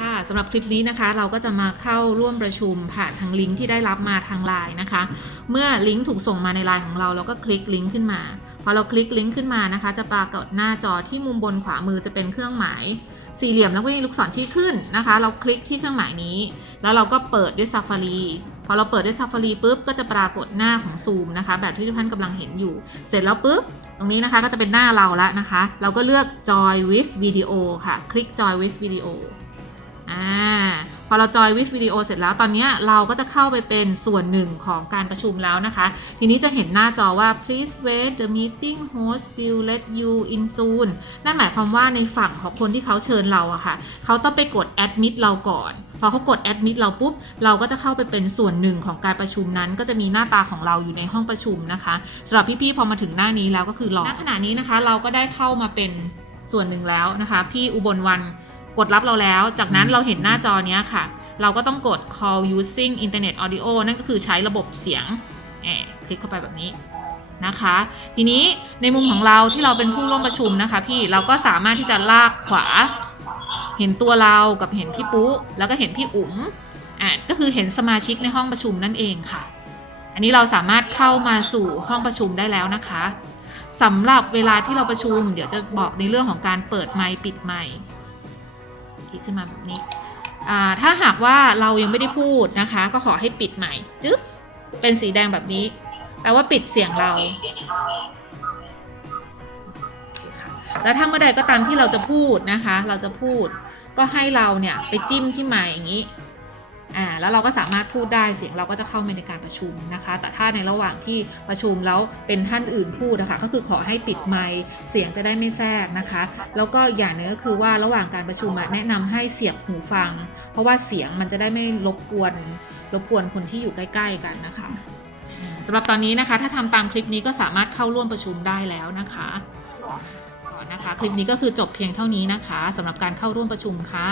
ค่ะสำหรับคลิปนี้นะคะเราก็จะมาเข้าร่วมประชุมผ่านทางลิงก์ที่ได้รับมาทางไลน์นะคะ เมื่อลิงก์ถูกส่งมาในไลน์ของเราเราก็คลิกลิงก์ขึ้นมาพอเราคลิกลิงก์ขึ้นมานะคะ จะปรากฏหน้าจอที่มุมบนขวามือจะเป็นเครื่องหมาย สี่เหลี่ยมแล้วก็มีลูกศรชี้ขึ้นนะคะ เราคลิกที่เครื่องหมายนี้ แล้วเราก็เปิดด้วย Safari พอเราเปิดด้วย Safari ปุ๊บก็จะปรากฏหน้าของ Zoom นะคะ แบบที่ทุกท่านกำลังเห็นอยู่ เสร็จแล้วปุ๊บตรงนี้นะคะก็จะเป็นหน้าเราแล้วนะคะ เราก็เลือก Join with Video ค่ะ คลิก Join with Video อ่าพอเรา Join with Video เสร็จแล้วตอนนี้เราก็จะเข้าไปเป็นส่วนหนึ่งของการประชุมแล้วนะคะ ทีนี้จะเห็นหน้าจอว่า please wait the meeting host will let you in soon นั่นหมายความว่าในฝั่งของคนที่เขาเชิญเราอะค่ะ เขาต้องไปกด admit เราก่อน พอเขากด admit เราปุ๊บ เราก็จะเข้าไปเป็นส่วนหนึ่งของการประชุมนั้น ก็จะมีหน้าตาของเราอยู่ในห้องประชุมนะคะสำหรับพี่ๆพอมาถึงหน้านี้แล้วก็คือรอณขณะนี้นะคะ เราก็ได้เข้ามาเป็นส่วนหนึ่งแล้วนะคะ พี่อุบลวัน กดรับเราแล้ว จากนั้นเราเห็นหน้าจอเนี้ยค่ะ เราก็ต้องกด call using internet audio นั่นก็คือใช้ระบบเสียงแอบคลิกเข้าไปแบบนี้นะคะ ทีนี้ในมุมของเราที่เราเป็นผู้ร่วมประชุมนะคะ พี่เราก็สามารถที่จะลากขวา เห็นตัวเรากับเห็นพี่ปุ๊แล้วก็เห็นพี่อุ๋มอะก็คือเห็นสมาชิกในห้องประชุมนั่นเองค่ะ อันนี้เราสามารถเข้ามาสู่ห้องประชุมได้แล้วนะคะสำหรับเวลาที่เราประชุม เดี๋ยวจะบอกในเรื่องของการเปิดไมค์ปิดไมค์ คลิขึ้นมาแบบนี้ ถ้าหากว่าเรายังไม่ได้พูดนะคะ ก็ขอให้ปิดใหม่จึ๊บเป็นสีแดงแบบนี้แปลว่าปิดเสียงเราแล้วถ้าเมื่อใดก็ตามที่เราจะพูดนะคะ เราจะพูดก็ให้เราเนี่ยไปจิ้มที่ไม้อย่างนี้ อ่าแล้วเราก็สามารถพูดได้เสียงเราก็จะเข้ามาในการประชุมนะคะ แต่ถ้าในระหว่างที่ประชุมแล้วเป็นท่านอื่นพูดนะคะก็คือขอให้ปิดไมค์เสียงจะได้ไม่แทรกนะคะ แล้วก็อย่างหนึงก็คือว่าระหว่างการประชุมแนะนำให้เสียบหูฟัง เพราะว่าเสียงมันจะได้ไม่รบกวนรบกวนคนที่อยู่ใกล้ ๆ กันนะคะอ่าสำหรับตอนนี้นะคะ ถ้าทำตามคลิปนี้ก็สามารถเข้าร่วมประชุมได้แล้วนะคะก่อนนะคะ คลิปนี้ก็คือจบเพียงเท่านี้นะคะสำหรับการเข้าร่วมประชุมค่ะ